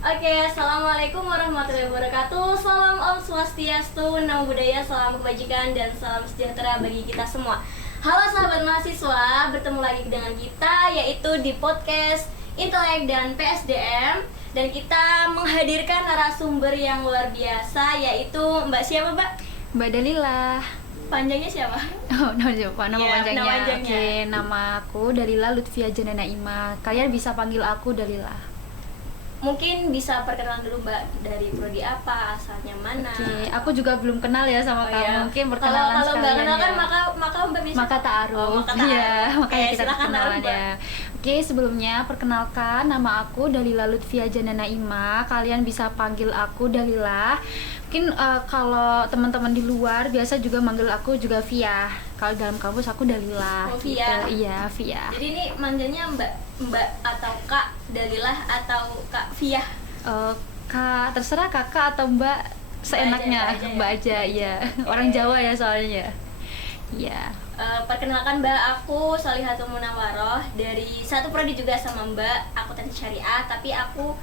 Oke, assalamualaikum warahmatullahi wabarakatuh. Salam Om Swastiastu, Namo Buddhaya, salam kebajikan dan salam sejahtera bagi kita semua. Halo sahabat mahasiswa, bertemu lagi dengan kita yaitu di podcast Intelek dan PSDM, dan kita menghadirkan narasumber yang luar biasa yaitu Mbak siapa, Mbak? Mbak Dalila. Panjangnya siapa? Oh, nama panjangnya. Nama panjangnya. Oke, nama aku Dalila Lutfia Janana Ima. Kalian bisa panggil aku Dalila. Mungkin bisa perkenalan dulu Mbak, dari prodi apa, asalnya mana? Oke, aku juga belum kenal ya sama kamu. Iya. Mungkin perkenalan Kalau nggak sekalian kenal kan ya. maka Mbak bisa. Maka ta'aruf. Maka ta'aruf. Iya, makanya Oke, kita silakan kenalan ta'aruf, ya. Oke, sebelumnya perkenalkan nama aku Dalila Lutfia Janana Ima. Kalian bisa panggil aku Dalila. Mungkin kalau teman-teman di luar biasa juga manggil aku juga Via. Kalau dalam kampus aku Dalila. Oh, Via. Gitu. Iya, Via. Jadi ini manggilnya Mbak atau Kak Dalilah atau Kak Via? Kak, terserah kakak atau mbak seenaknya. Mbak aja, ya. Orang Jawa ya soalnya. Iya. Perkenalkan Mbak, aku Solihatul Munawaroh dari satu prodi juga sama Mbak, akuntansi syariah, tapi aku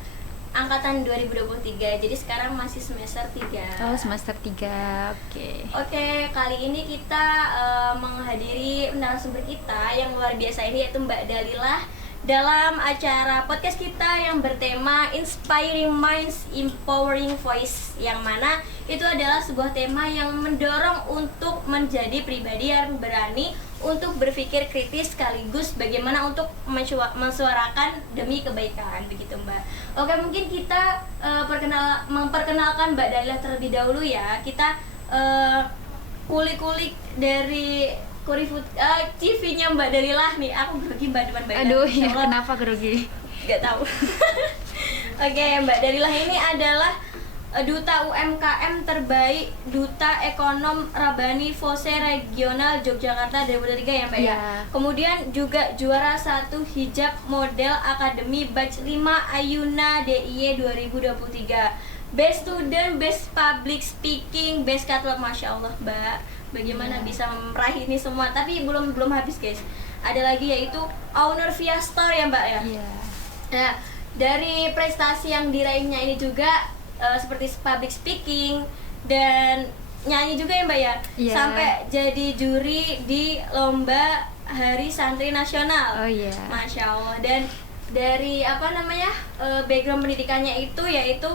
angkatan 2023, jadi sekarang masih semester 3. Oh, semester 3. Oke. Oke, kali ini kita menghadiri narasumber kita yang luar biasa ini yaitu Mbak Dalilah dalam acara podcast kita yang bertema Inspiring Minds, Empowering Voice, yang mana itu adalah sebuah tema yang mendorong untuk menjadi pribadi yang berani untuk berpikir kritis sekaligus bagaimana untuk mensuarakan demi kebaikan, begitu Mbak. Oke, mungkin kita memperkenalkan Mbak Dalilah terlebih dahulu ya. Kita kulik-kulik dari CV-nya Mbak Dalilah nih. Aku grogi Mbak depan Mbak. Aduh, ya kenapa grogi? Gak tahu. Oke, Mbak Dalilah ini adalah Duta UMKM terbaik, Duta Ekonom Rabani Fose Regional Yogyakarta 2023 ya Mbak ya. Kemudian juga juara 1 hijab model Akademi Batch 5 Ayuna DIY 2023. Best Student, Best Public Speaking, Best Catwalk. Masya Allah Mbak, bagaimana bisa meraih ini semua. Tapi belum habis guys, ada lagi yaitu Owner Via Store ya Mbak ya. Nah, dari prestasi yang diraihnya ini juga seperti public speaking dan nyanyi juga ya Mbak ya. Sampai jadi juri di lomba Hari Santri Nasional. Masya Allah. Dan dari background pendidikannya itu yaitu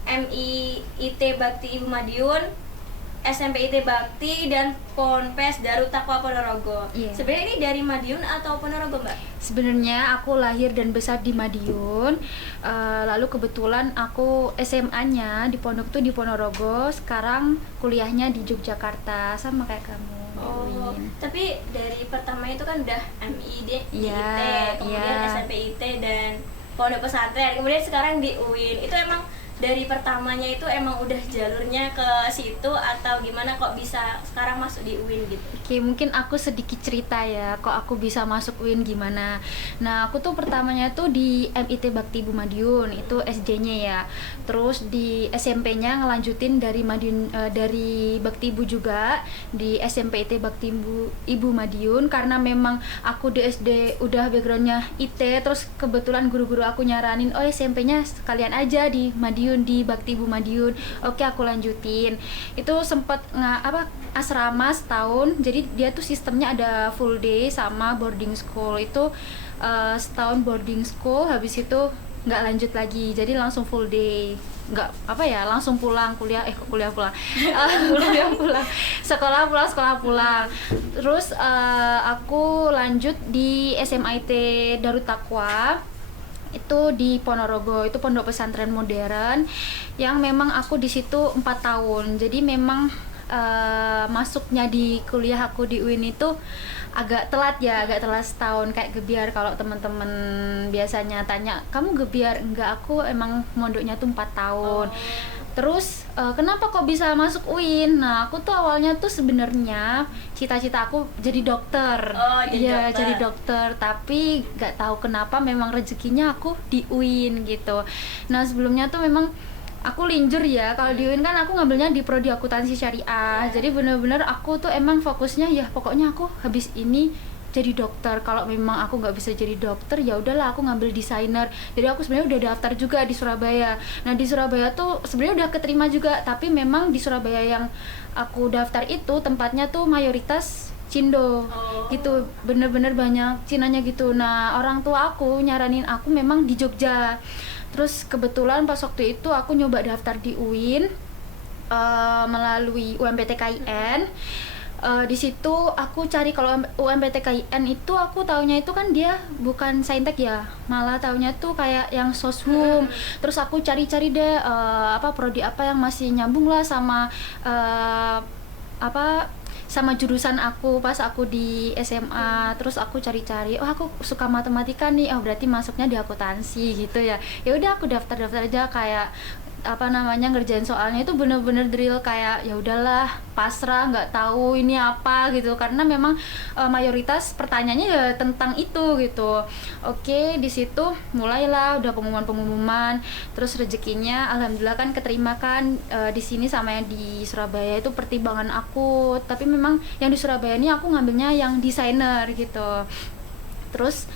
MIIT Bakti Ibu Madiun, SMP IT Bakti, dan Ponpes Darut Taqwa Ponorogo. Sebenarnya ini dari Madiun atau Ponorogo Mbak? Sebenarnya aku lahir dan besar di Madiun, lalu kebetulan aku SMA-nya di pondok tuh di Ponorogo, sekarang kuliahnya di Yogyakarta, sama kayak kamu. Oh, tapi dari pertama itu kan udah MID, kemudian SMP IT dan Pondok Pesantren, kemudian sekarang di UIN. Itu emang dari pertamanya itu emang udah jalurnya ke situ atau gimana kok bisa sekarang masuk di UIN gitu? Oke, mungkin aku sedikit cerita ya, kok aku bisa masuk UIN gimana. Nah, aku tuh pertamanya tuh di MIT Bakti Ibu Madiun, itu SD-nya ya. Terus di SMP-nya ngelanjutin dari Madiun, dari Bakti Ibu juga di SMP IT Bakti Ibu Madiun, karena memang aku di SD udah backgroundnya IT, terus kebetulan guru-guru aku nyaranin, oh SMP-nya sekalian aja di Madiun, di Bakti Ibu Madiun. Oke, aku lanjutin. Itu sempat asrama setahun. Jadi dia tuh sistemnya ada full day sama boarding school. Itu setahun boarding school, habis itu nggak lanjut lagi. Jadi langsung full day. Langsung pulang kuliah pulang. Sekolah pulang. Terus aku lanjut di SMIT Darut Taqwa, itu di Ponorogo, itu pondok pesantren modern yang memang aku di situ 4 tahun. Jadi memang masuknya di kuliah aku di UIN itu agak telat setahun, kayak gebiar. Kalau teman-teman biasanya tanya, kamu gebiar? Enggak, aku emang mondoknya tuh 4 tahun. Terus kenapa kok bisa masuk UIN? Nah, aku tuh awalnya tuh sebenarnya cita-cita aku jadi dokter. Jadi dokter, tapi nggak tahu kenapa memang rezekinya aku di UIN gitu. Nah, sebelumnya tuh memang aku linjur ya. Kalau di UIN kan aku ngambilnya di prodi akuntansi syariah. Jadi benar-benar aku tuh emang fokusnya ya pokoknya aku habis ini jadi dokter. Kalau memang aku nggak bisa jadi dokter, ya udahlah aku ngambil desainer. Jadi aku sebenarnya udah daftar juga di Surabaya. Nah di Surabaya tuh sebenarnya udah keterima juga, tapi memang di Surabaya yang aku daftar itu tempatnya tuh mayoritas Cindo gitu, bener-bener banyak Cinanya gitu. Nah orang tua aku nyaranin aku memang di Jogja. Terus kebetulan pas waktu itu aku nyoba daftar di UIN melalui UMPTKIN. Di situ aku cari, kalau UMPTKIN itu aku taunya itu kan dia bukan saintek ya, malah taunya tuh kayak yang soshum. Terus aku cari-cari deh prodi apa yang masih nyambung lah sama sama jurusan aku pas aku di SMA. Terus aku cari-cari, oh aku suka matematika nih, oh berarti masuknya di akuntansi gitu ya. Ya udah aku daftar-daftar aja, kayak ngerjain soalnya itu bener-bener drill, kayak ya udahlah pasrah, nggak tahu ini apa gitu, karena memang mayoritas pertanyaannya ya tentang itu gitu. Oke, di situ mulailah udah pengumuman, terus rezekinya alhamdulillah kan keterima kan di sini sama yang di Surabaya itu pertimbangan aku, tapi memang yang di Surabaya ini aku ngambilnya yang desainer gitu. Terus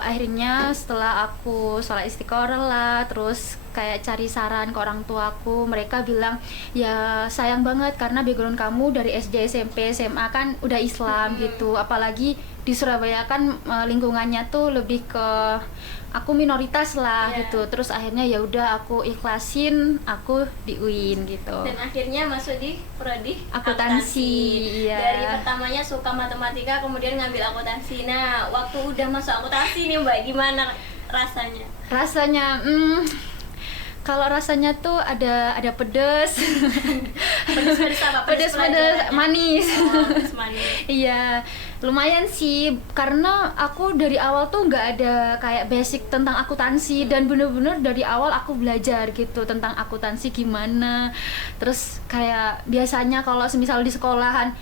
akhirnya setelah aku sholat istiqoroh lah, terus kayak cari saran ke orang tuaku, mereka bilang ya sayang banget karena background kamu dari SD, SMP, SMA kan udah Islam gitu, apalagi di Surabaya kan lingkungannya tuh lebih ke aku minoritas lah gitu. Terus akhirnya ya udah aku ikhlasin, aku di UIN gitu. Dan akhirnya masuk di prodi akuntansi. Iya. Dari pertamanya suka matematika, kemudian ngambil akuntansi. Nah, waktu udah masuk akuntansi nih Mbak, gimana rasanya? Rasanya kalau rasanya tuh ada pedes. Pedes apa? Pedes manis. Pedes manis. Iya, lumayan sih, karena aku dari awal tuh nggak ada kayak basic tentang akuntansi, dan bener-bener dari awal aku belajar gitu tentang akuntansi gimana. Terus kayak biasanya kalau semisal di sekolahan,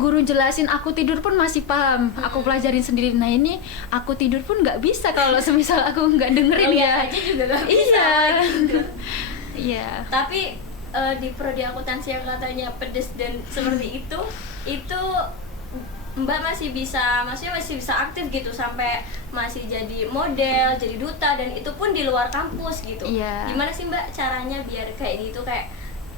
guru jelasin aku tidur pun masih paham, aku pelajarin sendiri. Nah ini aku tidur pun nggak bisa kalau semisal aku nggak dengerin ya. Aja juga nggak bisa. Iya. Tapi di prodi akuntansi yang katanya pedes dan seperti itu Mbak masih bisa aktif gitu sampai masih jadi model, jadi duta, dan itu pun di luar kampus gitu. Gimana sih Mbak caranya biar kayak gitu, kayak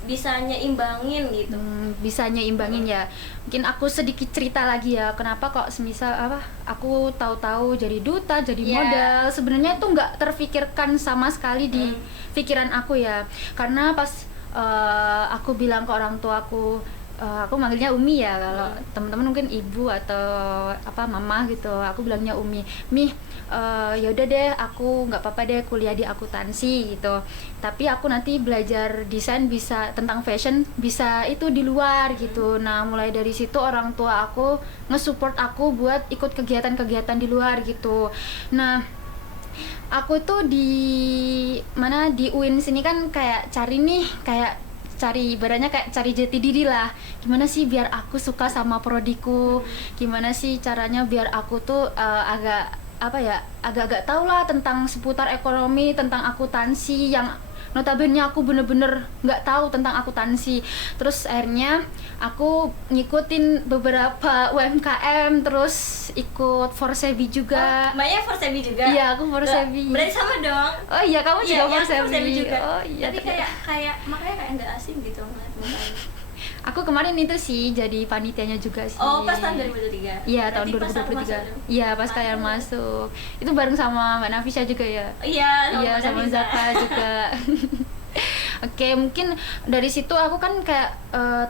bisa nyeimbangin gitu? Bisa nyeimbangin ya. Mungkin aku sedikit cerita lagi ya, kenapa kok semisal aku tahu-tahu jadi duta, jadi model. Sebenarnya itu nggak terfikirkan sama sekali di pikiran aku ya. Karena pas aku bilang ke orang tua aku manggilnya Umi ya, kalau teman-teman mungkin ibu atau mama gitu, aku bilangnya Umi. Ya udah deh, aku nggak apa-apa deh kuliah di akuntansi gitu, tapi aku nanti belajar desain bisa, tentang fashion bisa itu di luar gitu. Nah mulai dari situ orang tua aku nge-support aku buat ikut kegiatan-kegiatan di luar gitu. Nah aku tuh di UIN sini kan kayak cari ibaratnya kayak cari jati diri lah, gimana sih biar aku suka sama prodiku, gimana sih caranya biar aku tuh agak-agak tahu lah tentang seputar ekonomi, tentang akuntansi yang notabene aku bener-bener nggak tahu tentang akuntansi. Terus akhirnya aku ngikutin beberapa UMKM, terus ikut Forsebi juga. Mbaknya Forsebi juga? Iya, aku Forsebi. Berarti sama dong? Oh iya, kamu juga Forsebi juga. Oh iya. Tapi kayak makanya kayak nggak asing gitu ngeliat mukanya. Aku kemarin itu sih jadi panitianya juga sih. Oh, pas tahun 2023? Iya, tahun 2023. Iya, pas kalian masuk. Itu bareng sama Mbak Nafisa juga ya? Iya, sama Zaka juga. Oke, mungkin dari situ aku kan kayak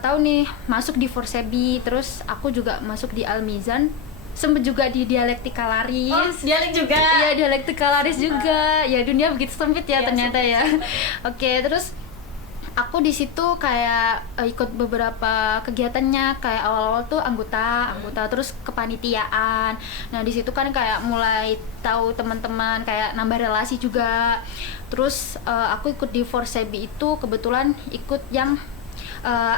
tahu nih masuk di Forsebi, terus aku juga masuk di Al-Mizan, sempet juga di dialektika laris. Oh, dialek juga? Iya, dialektika laris juga. Ya dunia begitu sempit ya ternyata ya. Oke, terus aku di situ kayak ikut beberapa kegiatannya, kayak awal-awal tuh anggota, terus kepanitiaan. Nah di situ kan kayak mulai tahu teman-teman, kayak nambah relasi juga. Terus aku ikut di Forsebi itu kebetulan ikut yang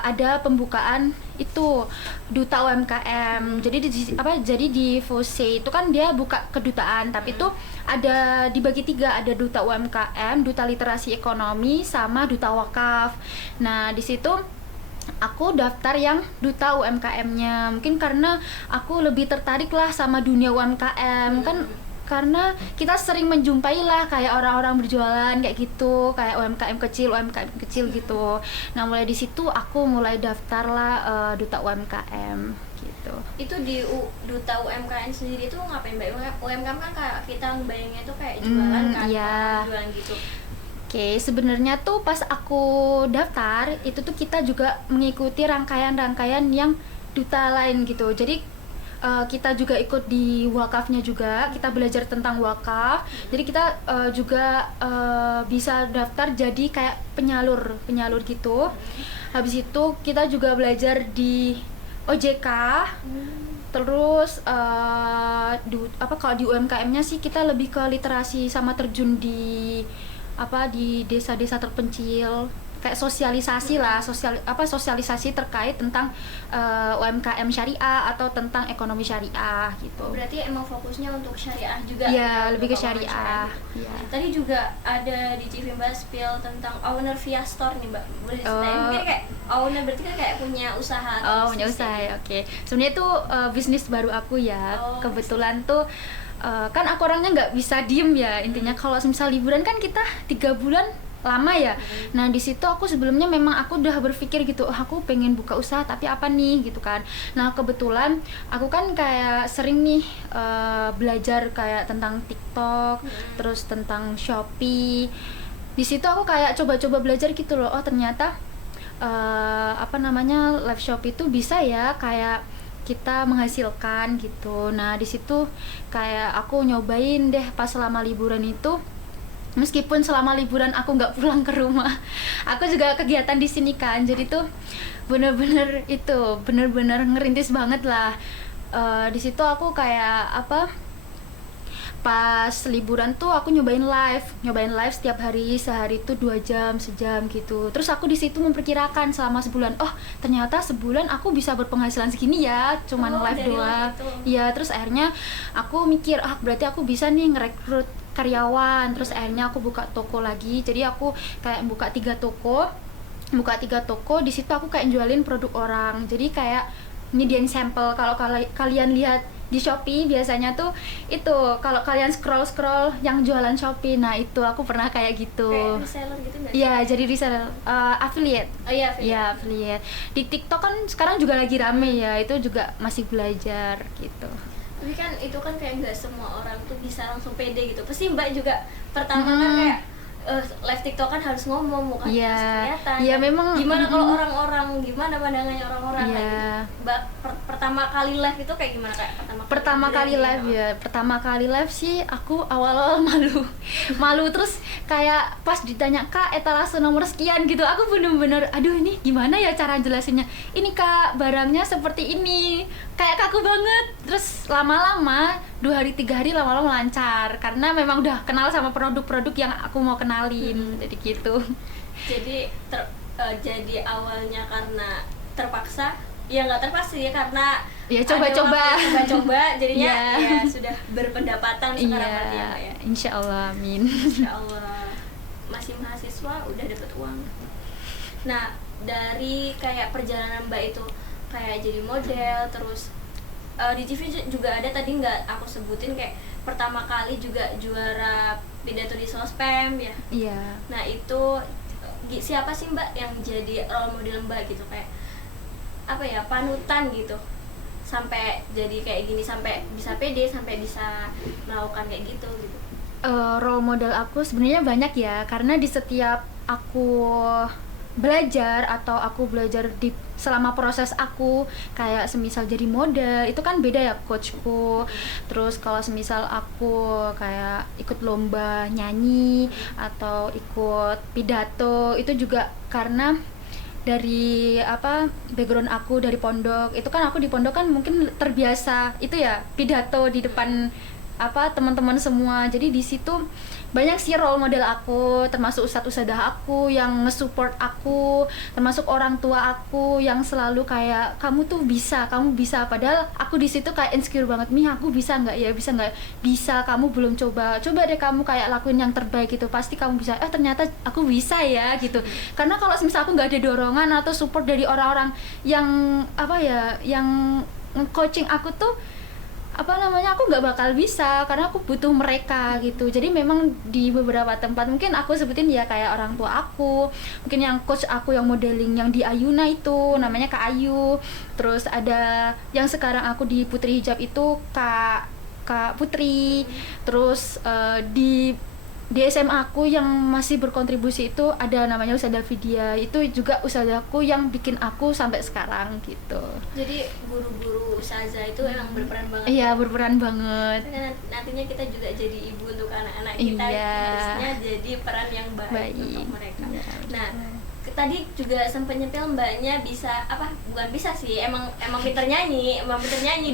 ada pembukaan itu duta UMKM. Jadi di FOSE itu kan dia buka kedutaan, tapi itu ada dibagi 3, ada duta UMKM, duta literasi ekonomi, sama duta wakaf. Nah di situ aku daftar yang duta UMKM-nya. Mungkin karena aku lebih tertarik lah sama dunia UMKM kan, karena kita sering menjumpai lah kayak orang-orang berjualan kayak gitu, kayak UMKM kecil gitu. Nah mulai di situ aku mulai daftar lah duta UMKM gitu. Itu di duta UMKM sendiri itu ngapain Mbak? UMKM kan kayak kita bayangnya tuh kayak jualan kan, iya. jualan gitu. Oke, sebenarnya tuh pas aku daftar itu tuh kita juga mengikuti rangkaian-rangkaian yang duta lain gitu. Jadi kita juga ikut di wakafnya juga, kita belajar tentang wakaf. Jadi kita juga bisa daftar jadi kayak penyalur gitu. Habis itu kita juga belajar di OJK. Terus kalau di UMKM-nya sih kita lebih ke literasi sama terjun di desa-desa terpencil, kayak sosialisasi lah, sosialisasi terkait tentang UMKM syariah atau tentang ekonomi syariah gitu. Oh, berarti emang fokusnya untuk syariah juga? Iya, lebih ke syariah. Iya. Tadi juga ada di CV Mbak spill tentang owner via store nih Mbak. Boleh ceritain? Mungkin kayak owner berarti kan kayak punya usaha. Oh, punya usaha ya, oke. Sebenarnya itu bisnis baru aku ya. Kebetulan tuh kan aku orangnya nggak bisa diem ya, intinya kalau misal liburan kan kita 3 bulan lama ya. Nah di situ aku sebelumnya memang aku udah berpikir gitu, aku pengen buka usaha tapi apa nih gitu kan. Nah kebetulan aku kan kayak sering nih belajar kayak tentang TikTok, terus tentang Shopee. Di situ aku kayak coba-coba belajar gitu loh, oh ternyata live Shopee itu bisa ya kayak kita menghasilkan gitu. Nah di situ kayak aku nyobain deh pas selama liburan itu. Meskipun selama liburan aku nggak pulang ke rumah, aku juga kegiatan di sini kan. Jadi tuh bener-bener ngerintis banget lah. Di situ aku kayak pas liburan tuh aku nyobain live setiap hari, sehari tuh 2 jam, sejam gitu. Terus aku di situ memperkirakan selama sebulan, oh ternyata sebulan aku bisa berpenghasilan segini ya, cuman live doang. Iya, terus akhirnya aku mikir, berarti aku bisa nih ngerekrut karyawan. Terus akhirnya aku buka toko lagi. Jadi aku kayak buka 3 toko. Di situ aku kayak jualin produk orang. Jadi kayak nyediain sampel. Kalau kalian lihat di Shopee biasanya tuh itu kalau kalian scroll yang jualan Shopee, nah itu aku pernah kayak gitu. Kayak reseller gitu nggak? Iya, jadi reseller, affiliate. Oh iya, affiliate. Iya, affiliate. Di TikTok kan sekarang juga lagi rame ya, itu juga masih belajar gitu. Tapi kan itu kan kayak nggak semua orang tuh bisa langsung pede gitu. Pasti Mbak juga pertama kan kayak live TikTok kan harus ngomong, mukanya harus kelihatan. Iya, memang. Gimana kalau orang-orang, gimana pandangannya orang-orang Iya. gitu? Mbak pertama kali live itu kayak gimana kayak pertama kali live sih aku awal-awal malu terus kayak pas ditanya Kak etalase nomor sekian gitu, aku bener-bener aduh ini gimana ya cara jelasinnya, ini Kak barangnya seperti ini, kayak kaku banget. Terus lama-lama 2 hari 3 hari lama-lama lancar karena memang udah kenal sama produk-produk yang aku mau kenalin. Jadi gitu. Jadi jadi awalnya karena terpaksa, ya nggak terpaksa ya, karena ya coba-coba jadinya ya sudah berpendapatan sekarang berarti ya Mbak ya. Insya Allah, amin. Insya Allah. Masih mahasiswa udah dapet uang. Nah dari kayak perjalanan Mbak itu kayak jadi model, terus di TV juga ada tadi nggak aku sebutin kayak pertama kali juga juara pidato di Sospem ya. Iya. Nah itu siapa sih Mbak yang jadi role model Mbak gitu, kayak panutan gitu sampai jadi kayak gini, sampai bisa pede, sampai bisa melakukan kayak gitu. Role model aku sebenarnya banyak ya, karena di setiap aku belajar atau aku belajar di selama proses aku kayak semisal jadi model itu kan beda ya coachku. Terus kalau semisal aku kayak ikut lomba nyanyi atau ikut pidato itu juga karena dari background aku dari pondok. Itu kan aku di pondok kan mungkin terbiasa itu ya pidato di depan apa teman-teman semua. Jadi di situ banyak sih role model aku, termasuk ustadz-ustadzah aku yang nge-support aku, termasuk orang tua aku yang selalu kayak kamu tuh bisa, kamu bisa. Padahal aku di situ kayak insecure banget, "Mi, aku bisa nggak ya, bisa nggak?" "Bisa, kamu belum coba, coba deh kamu kayak lakuin yang terbaik gitu, pasti kamu bisa." Ternyata aku bisa ya gitu. Karena kalau misal aku nggak ada dorongan atau support dari orang-orang yang apa ya, yang coaching aku tuh apa namanya, aku nggak bakal bisa, karena aku butuh mereka gitu. Jadi memang di beberapa tempat mungkin aku sebutin ya kayak orang tua aku, mungkin yang coach aku yang modeling yang di Ayuna itu namanya Kak Ayu, terus ada yang sekarang aku di Putri Hijab itu Kak Putri, terus di SMA aku yang masih berkontribusi itu ada namanya Ustazah Vidya, itu juga ustazahku yang bikin aku sampai sekarang gitu. Jadi guru-guru ustazah itu emang berperan banget. Iya, berperan banget. Karena nantinya kita juga jadi ibu untuk anak-anak kita, Iya. harusnya jadi peran yang baik. Untuk mereka. Iya. Nah, tadi juga sempat nyepil mbaknya bisa apa, bukan bisa sih, emang pinter nyanyi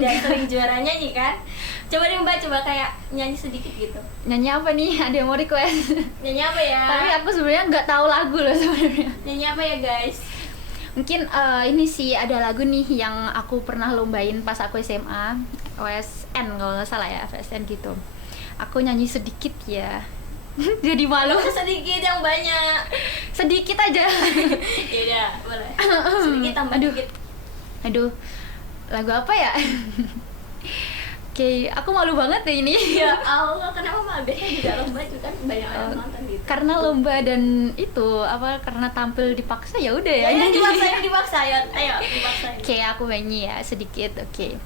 dan sering juara nyanyi kan. Coba deh mbak, coba kayak nyanyi sedikit gitu. Nyanyi apa nih? Ada yang mau request? Nyanyi apa ya? Tapi aku sebenarnya nggak tahu lagu loh sebenarnya. Nyanyi apa ya guys? Mungkin ini sih ada lagu nih yang aku pernah lombain pas aku SMA, OSN kalau nggak salah ya, FSN gitu. Aku nyanyi sedikit ya. Jadi malu. Sedikit yang banyak. Sedikit aja. Yaudah, boleh. Sedikit tambah dikit. Aduh, lagu apa ya? Oke, aku malu banget deh ini. Ya Allah, kenapa malah biasanya juga lomba juga kan banyak orang nonton gitu. Karena lomba dan itu apa, karena tampil dipaksa ya udah ya. Ya dipaksa ya. Ayo dipaksa. Oke, aku nyanyi ya sedikit. Oke.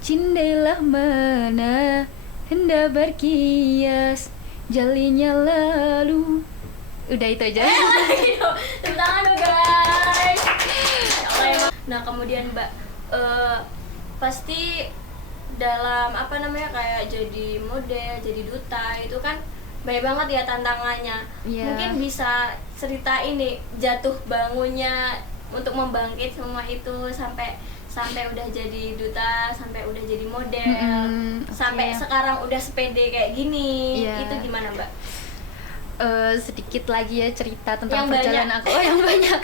Cindailah mana hendak berkias, jalinya lalu. Udah itu aja. Tepuk tangan dong guys. Nah kemudian mbak, pasti dalam apa namanya kayak jadi model, jadi duta itu kan banyak banget ya tantangannya. Yeah. Mungkin bisa cerita ini jatuh bangunnya untuk membangkit semua itu sampai udah jadi duta, sampai udah jadi model, sampai sekarang udah sepede kayak gini. Yeah. Itu gimana mbak? Sedikit lagi ya cerita tentang yang perjalanan banyak. aku. Yang banyak.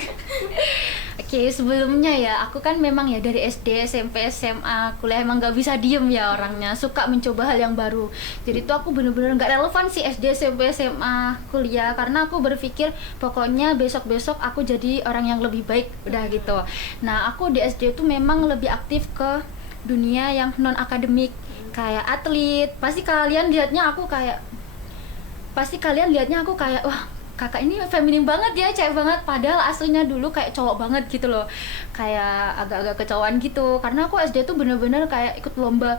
Oke, sebelumnya ya aku kan memang ya dari SD, SMP, SMA, kuliah emang gak bisa diem ya orangnya, suka mencoba hal yang baru. Jadi tuh aku bener-bener gak relevan sih SD, SMP, SMA, kuliah, karena aku berpikir pokoknya besok-besok aku jadi orang yang lebih baik, udah gitu. Nah aku di SD tuh memang lebih aktif ke dunia yang non akademik, kayak atlet. Pasti kalian lihatnya aku kayak wah, kakak ini feminim banget ya, cewek banget, padahal aslinya dulu kayak cowok banget gitu loh, kayak agak-agak kecowokan gitu. Karena aku SD tuh bener-bener kayak ikut lomba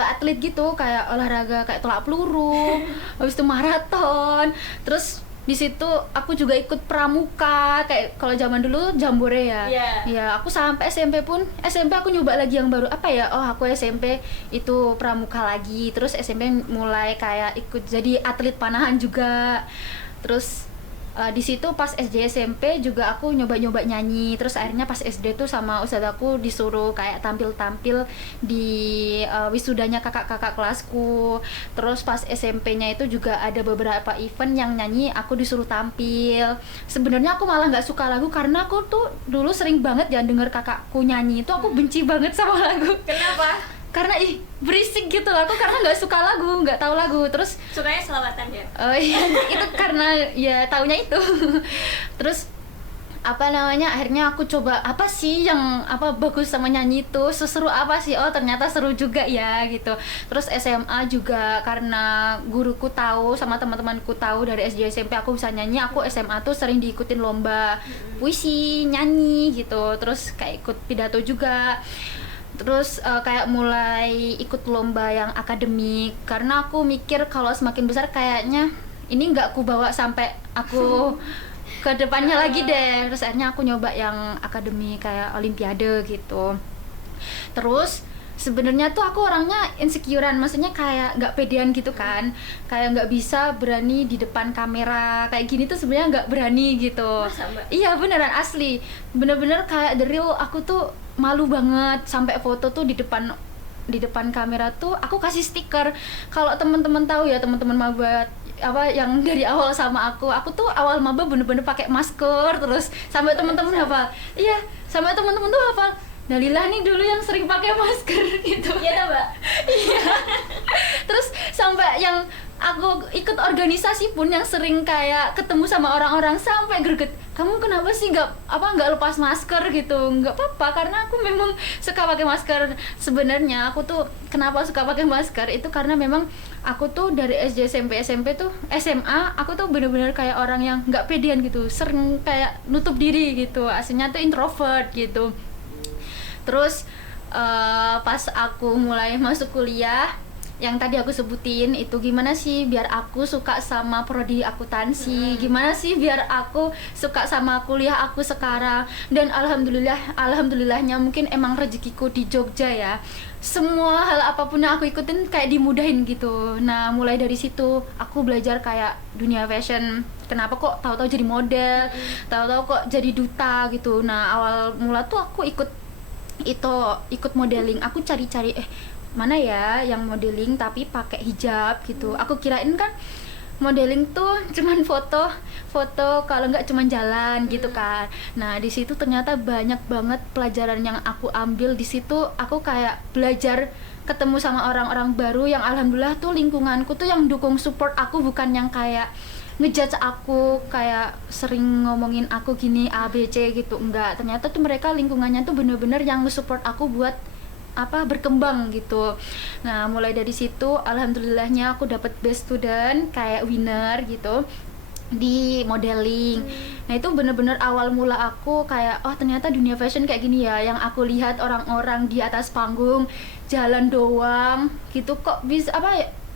atlet gitu, kayak olahraga kayak tolak peluru, habis itu maraton. Terus di situ aku juga ikut pramuka, kayak kalau zaman dulu jambore ya. Ya aku sampai SMP aku nyoba lagi yang baru apa ya, aku SMP itu pramuka lagi, terus SMP mulai kayak ikut jadi atlet panahan juga. Terus di situ pas SD SMP juga aku nyoba nyanyi. Terus akhirnya pas SD tuh sama ustadzaku disuruh kayak tampil di wisudanya kakak-kakak kelasku. Terus pas SMP-nya itu juga ada beberapa event yang nyanyi aku disuruh tampil. Sebenarnya aku malah nggak suka lagu karena aku tuh dulu sering banget ya denger kakakku nyanyi itu, aku benci banget sama lagu. Kenapa? Karena berisik gitu loh, aku karena nggak suka lagu, nggak tahu lagu. Terus sukanya selawatan ya? Oh iya, itu karena ya taunya itu. Terus apa namanya, akhirnya aku coba apa sih yang apa bagus sama nyanyi itu, seseru apa sih, ternyata seru juga ya gitu. Terus SMA juga karena guruku tahu sama teman-temanku tahu dari SD SMP aku bisa nyanyi, aku SMA tuh sering diikutin lomba puisi, nyanyi gitu. Terus kayak ikut pidato juga. Terus kayak mulai ikut lomba yang akademik, karena aku mikir kalau semakin besar kayaknya ini nggak aku bawa sampai aku ke depannya lagi deh. Terus akhirnya aku nyoba yang akademik kayak olimpiade gitu. Terus sebenarnya tuh aku orangnya insecurean, maksudnya kayak nggak pedean gitu kan, kayak nggak bisa berani di depan kamera kayak gini tuh, sebenarnya nggak berani gitu. Masa, Mbak? Iya beneran, asli bener-bener kayak the real, aku tuh malu banget sampai foto tuh di depan di depan kamera tuh aku kasih stiker. Kalau teman-teman tahu ya, teman-teman maba apa yang dari awal sama aku tuh awal maba bener-bener pakai masker, terus sampai teman-teman hafal. Iya, sampai teman-teman tuh hafal. Dalilah nih dulu yang sering pakai masker gitu. Iya, Mbak. Iya. Terus sampai yang aku ikut organisasi pun yang sering kayak ketemu sama orang-orang sampai greget, kamu kenapa sih nggak lepas masker gitu? Nggak apa-apa, karena aku memang suka pakai masker. Sebenarnya aku tuh kenapa suka pakai masker itu karena memang aku tuh dari SD SMP tuh SMA aku tuh bener-bener kayak orang yang nggak pedean gitu, sering kayak nutup diri gitu, aslinya tuh introvert gitu. Terus pas aku mulai masuk kuliah, yang tadi aku sebutin itu gimana sih biar aku suka sama prodi akuntansi, gimana sih biar aku suka sama kuliah aku sekarang. Dan alhamdulillahnya mungkin emang rezekiku di Jogja ya, semua hal apapun yang aku ikutin kayak dimudahin gitu. Nah mulai dari situ aku belajar kayak dunia fashion, kenapa kok tahu-tahu jadi model, tahu-tahu kok jadi duta gitu. Nah awal mula tuh aku ikut modeling, aku cari-cari mana ya yang modeling tapi pakai hijab gitu. Aku kirain kan modeling tuh cuman foto kalau nggak cuman jalan gitu kan. Nah di situ ternyata banyak banget pelajaran yang aku ambil. Di situ aku kayak belajar ketemu sama orang-orang baru yang alhamdulillah tuh lingkunganku tuh yang dukung, support aku, bukan yang kayak ngejudge aku, kayak sering ngomongin aku gini A B C gitu. Enggak, ternyata tuh mereka lingkungannya tuh bener-bener yang nge-support aku buat berkembang gitu. Nah mulai dari situ alhamdulillahnya aku dapat best student, kayak winner gitu di modeling. Nah itu bener-bener awal mula aku kayak ternyata dunia fashion kayak gini ya. Yang aku lihat orang-orang di atas panggung jalan doang gitu, kok bisa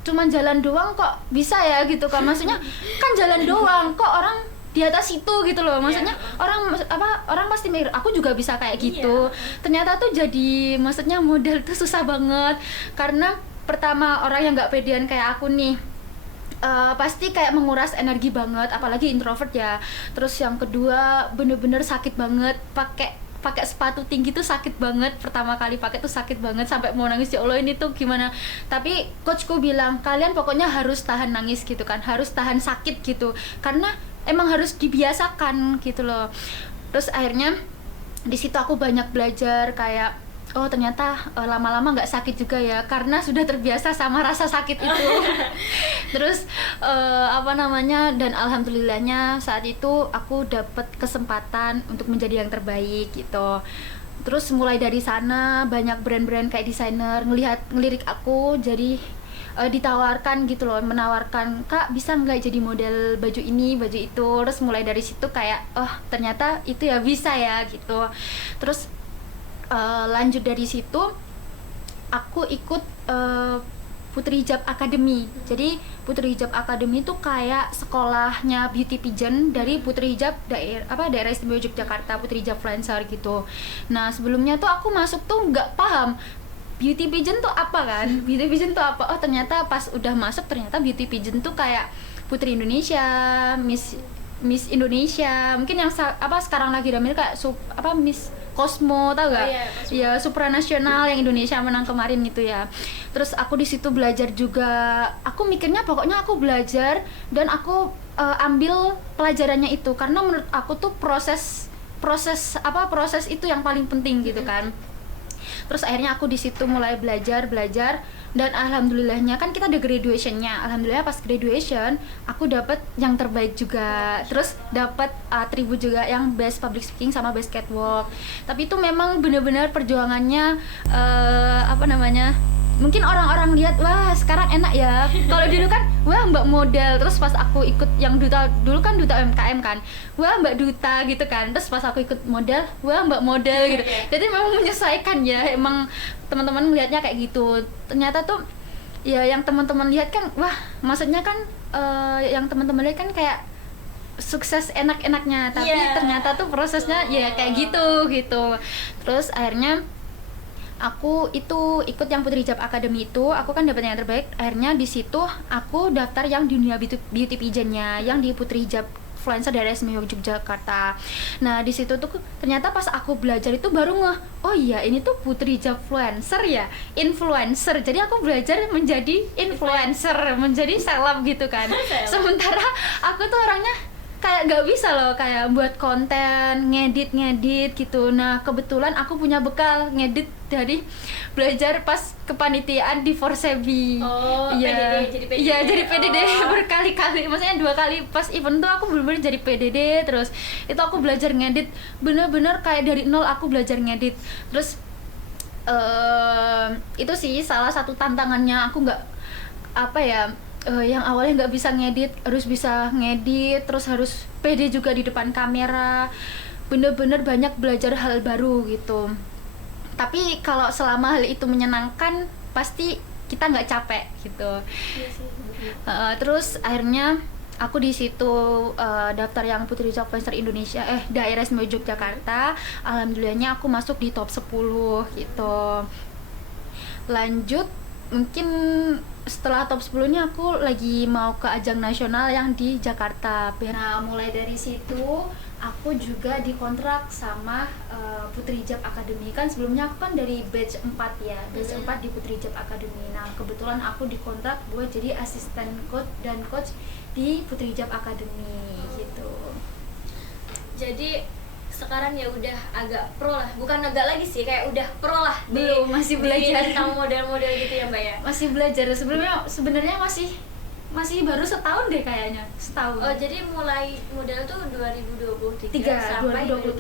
cuman jalan doang kok bisa ya gitu kan. Maksudnya kan jalan doang kok orang di atas itu gitu loh. Maksudnya orang pasti mikir aku juga bisa kayak gitu. Ternyata tuh jadi maksudnya model tuh susah banget. Karena pertama orang yang nggak pedean kayak aku nih pasti kayak menguras energi banget, apalagi introvert ya. Terus yang kedua bener-bener sakit banget, pakai sepatu tinggi tuh sakit banget. Pertama kali pakai tuh sakit banget sampai mau nangis, ya Allah ini tuh gimana. Tapi coachku bilang kalian pokoknya harus tahan nangis gitu kan, harus tahan sakit gitu, karena emang harus dibiasakan gitu loh. Terus akhirnya di situ aku banyak belajar kayak ternyata lama-lama nggak sakit juga ya, karena sudah terbiasa sama rasa sakit itu. Terus dan alhamdulillahnya saat itu aku dapat kesempatan untuk menjadi yang terbaik gitu. Terus mulai dari sana banyak brand-brand kayak desainer ngelirik aku, jadi ditawarkan gitu loh, menawarkan, Kak bisa nggak jadi model baju ini baju itu. Terus mulai dari situ kayak ternyata itu ya bisa ya gitu. Terus lanjut dari situ aku ikut Putri Hijab Academy. Jadi Putri Hijab Academy itu kayak sekolahnya beauty pageant dari Putri Hijab daerah istimewa Yogyakarta, Putri Hijab Influencer gitu. Nah sebelumnya tuh aku masuk tuh nggak paham beauty pageant tuh apa kan, beauty pageant tuh apa. Ternyata pas udah masuk ternyata beauty pageant tuh kayak Putri Indonesia, Miss Indonesia, mungkin yang sekarang lagi ramai kayak Miss Cosmo, tau gak? Ya supranasional yang Indonesia menang kemarin gitu ya. Terus aku di situ belajar juga. Aku mikirnya pokoknya aku belajar dan aku ambil pelajarannya itu, karena menurut aku tuh proses itu yang paling penting gitu kan. Terus akhirnya aku di situ mulai belajar dan alhamdulillahnya kan kita ada graduationnya. Alhamdulillah pas graduation aku dapat yang terbaik juga. Terus dapat atribut juga yang best public speaking sama best catwalk. Tapi itu memang benar-benar perjuangannya mungkin orang-orang lihat wah sekarang enak ya. Kalau dulu kan wah mbak model. Terus pas aku ikut yang duta, dulu kan duta UMKM kan, wah mbak duta gitu kan. Terus pas aku ikut model, wah mbak model gitu. Jadi memang menyesuaikan ya, emang teman-teman melihatnya kayak gitu. Ternyata tuh ya yang teman-teman lihat kan wah, maksudnya kan yang teman-teman lihat kan kayak sukses enak-enaknya, tapi ternyata tuh prosesnya ya kayak gitu. Terus akhirnya aku itu ikut yang Putri Hijab Academy itu, aku kan dapat yang terbaik. Akhirnya di situ aku daftar yang dunia beauty pageantnya, yang di Putri Hijab Influencer dari SMI Yogyakarta. Nah di situ tuh ternyata pas aku belajar itu baru ngeh, oh iya ini tuh Putri Influencer ya, influencer. Jadi aku belajar menjadi influencer, menjadi seleb gitu kan. Sementara aku tuh orangnya kayak nggak bisa loh kayak buat konten, ngedit gitu. Nah kebetulan aku punya bekal ngedit dari belajar pas kepanitiaan di Forsebi. Oh, iya, PDD, jadi PDD. iya jadi PDD berkali-kali, maksudnya 2 kali pas event tuh aku bener-bener jadi PDD. Terus itu aku belajar ngedit, bener-bener kayak dari nol aku belajar ngedit. Terus itu sih salah satu tantangannya, aku nggak apa ya, yang awalnya nggak bisa ngedit, harus bisa ngedit, terus harus pede juga di depan kamera, bener-bener banyak belajar hal baru gitu. Tapi kalau selama hal itu menyenangkan, pasti kita nggak capek gitu. Iya sih. Terus akhirnya aku di situ daftar yang Putri Influencer Indonesia daerah istimewa Yogyakarta. Alhamdulillahnya aku masuk di top 10 gitu. Lanjut mungkin setelah top 10 ini aku lagi mau ke ajang nasional yang di Jakarta. Nah mulai dari situ aku juga dikontrak sama Putri Hijab Academy. Kan sebelumnya aku kan dari batch 4 ya, batch 4 di Putri Hijab Academy. Nah kebetulan aku dikontrak buat jadi asisten coach dan coach di Putri Hijab Academy gitu. Jadi sekarang ya udah agak pro lah, bukan agak lagi sih, kayak udah pro lah. Belum, masih belajar tentang model-model gitu ya Mbak ya. Masih belajar, sebenarnya masih baru setahun deh kayaknya, setahun. Oh jadi mulai model tuh 2023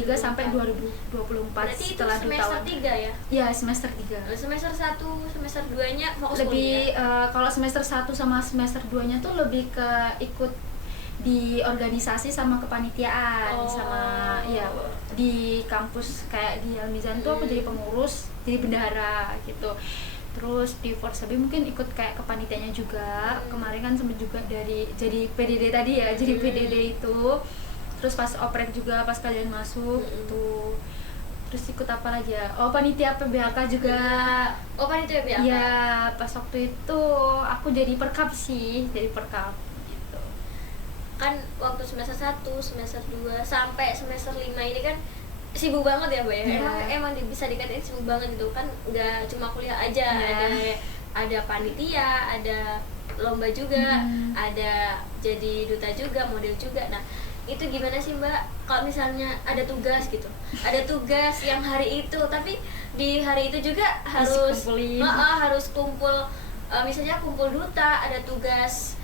sampai 2024. Berarti setelah itu semester 3 ya? Iya semester 3. Semester 1, semester 2 nya fokus Lebih kuliah? kalau semester 1 sama semester 2 nya tuh lebih ke ikut di organisasi sama kepanitiaan. Sama ya di kampus kayak di Al-Mizan tuh aku jadi pengurus, jadi bendahara gitu. Terus di Forsabi mungkin ikut kayak kepanitiaannya juga. Kemarin kan sempat juga jadi PDD tadi ya, jadi PDD itu. Terus pas oprek juga pas kalian masuk itu. Terus ikut apa lagi ya? Oh panitia PBHK juga. Oh panitia PBHK? Iya pas waktu itu aku jadi perkap sih, jadi perkap gitu. Kan waktu semester 1, semester 2 sampai semester 5 ini kan sibuk banget ya Mbak ya? Emang bisa dikatain sibuk banget gitu kan, nggak cuma kuliah aja, ada panitia, ada lomba juga, ada jadi duta juga, model juga. Nah itu gimana sih Mbak kalau misalnya ada tugas gitu, ada tugas yang hari itu, tapi di hari itu juga harus kumpul, misalnya kumpul duta, ada tugas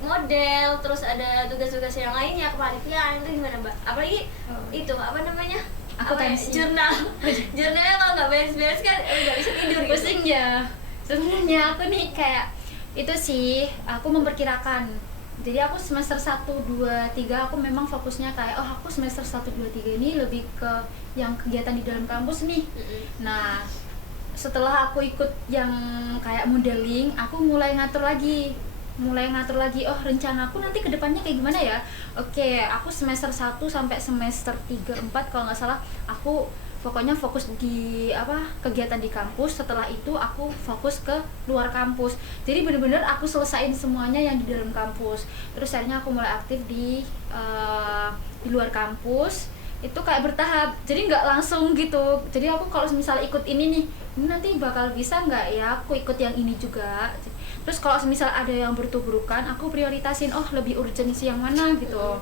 model, terus ada tugas-tugas yang lainnya kepanitiaan, itu gimana Mbak? Apalagi itu apa namanya? Jurnalnya kalau nggak beres-beres kan nggak bisa tidur gitu. Pusing ya. Sebenarnya aku nih kayak itu sih, aku memperkirakan. Jadi aku semester 1, 2, 3 aku memang fokusnya kayak aku semester 1, 2, 3 ini lebih ke yang kegiatan di dalam kampus nih. Nah setelah aku ikut yang kayak modeling, aku mulai ngatur lagi, rencana aku nanti kedepannya kayak gimana ya. Oke, aku semester 1 sampai semester 3, 4 kalau nggak salah aku pokoknya fokus di kegiatan di kampus. Setelah itu aku fokus ke luar kampus, jadi bener-bener aku selesain semuanya yang di dalam kampus. Terus akhirnya aku mulai aktif di luar kampus. Itu kayak bertahap, jadi nggak langsung gitu. Jadi aku kalau misalnya ikut ini nih, nanti bakal bisa nggak ya aku ikut yang ini juga. Terus kalau misal ada yang bertuburukan, aku prioritasin lebih urgensi yang mana gitu.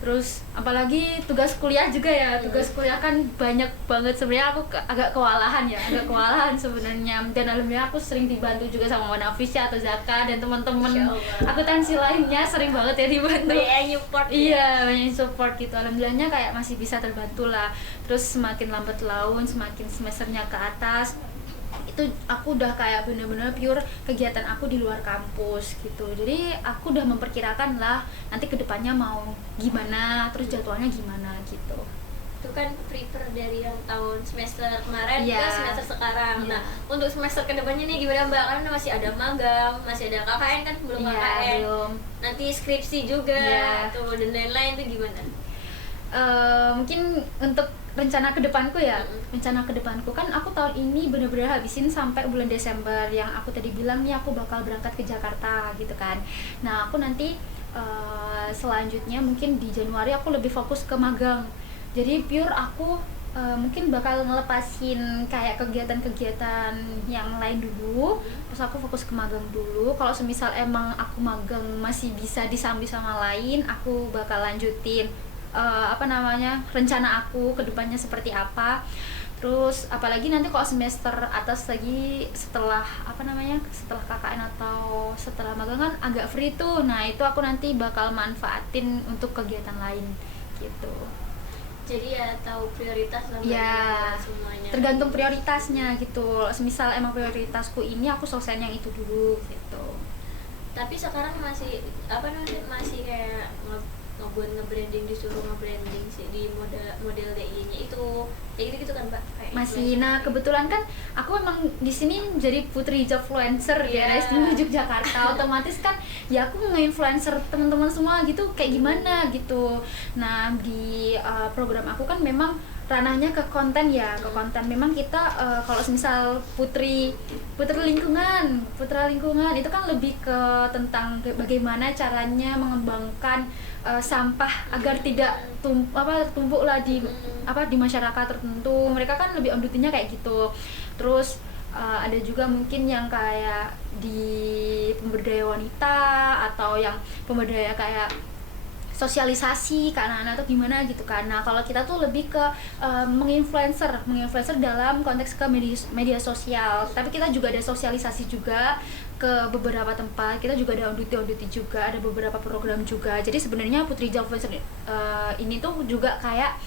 Terus apalagi tugas kuliah juga ya, tugas kuliah kan banyak banget sebenarnya. Aku agak kewalahan sebenarnya. Dan alhamdulillah aku sering dibantu juga sama Wana Fisya atau Zaka dan teman-teman akuntansi lainnya, sering banget ya dibantu. Banyak support gitu. Alhamdulillahnya kayak masih bisa terbantu lah. Terus semakin lambat laun, semakin semesternya ke atas, itu aku udah kayak bener-bener pure kegiatan aku di luar kampus gitu. Jadi aku udah memperkirakan lah nanti kedepannya mau gimana, terus jadwalnya gimana gitu. Itu kan prepare dari yang tahun semester kemarin ke semester sekarang. Nah untuk semester kedepannya nih gimana Mbak? Karena masih ada magang, masih ada KKN kan, belum KKN, nanti skripsi juga tuh dan lain-lain, itu gimana? Mungkin untuk rencana kedepanku ya, rencana kedepanku kan aku tahun ini bener-bener habisin sampai bulan Desember yang aku tadi bilang nih, aku bakal berangkat ke Jakarta gitu kan. Nah aku nanti selanjutnya mungkin di Januari aku lebih fokus ke magang. Jadi pure aku mungkin bakal ngelepasin kayak kegiatan-kegiatan yang lain dulu, terus aku fokus ke magang dulu. Kalau semisal emang aku magang masih bisa disambi sama lain, aku bakal lanjutin rencana aku ke depannya seperti apa. Terus apalagi nanti kalau semester atas lagi setelah setelah KKN atau setelah magang kan agak free tuh. Nah, itu aku nanti bakal manfaatin untuk kegiatan lain gitu. Jadi ya tahu prioritas lah Ya, semuanya. tergantung prioritasnya gitu. Semisal emang prioritasku ini, aku selesaiin yang itu dulu gitu. Tapi sekarang masih masih kayak ngebuat nge-branding, disuruh nge-branding sih di model DI-nya itu kayak gitu kan Mbak? Kayak Masih. Nah, kebetulan kan aku emang di sini jadi putri Jobfluencer ya, istimewa Yogyakarta. Otomatis kan ya aku nge-influencer teman-teman semua gitu kayak gimana gitu. Nah, di program aku kan memang ranahnya ke konten ya, ke konten. Memang kita kalau misal putra lingkungan itu kan lebih ke tentang bagaimana caranya mengembangkan sampah agar tidak tumpuk lah di masyarakat tertentu. Mereka kan lebih on duty-nya kayak gitu. Terus ada juga mungkin yang kayak di pemberdaya wanita atau yang pemberdaya kayak sosialisasi ke anak-anak atau gimana gitu kan. Nah, kalau kita tuh lebih ke menginfluencer dalam konteks ke media sosial. Tapi kita juga ada sosialisasi juga ke beberapa tempat. Kita juga ada on duty juga, ada beberapa program juga. Jadi sebenarnya Putri Jobfluencer ini tuh juga kayak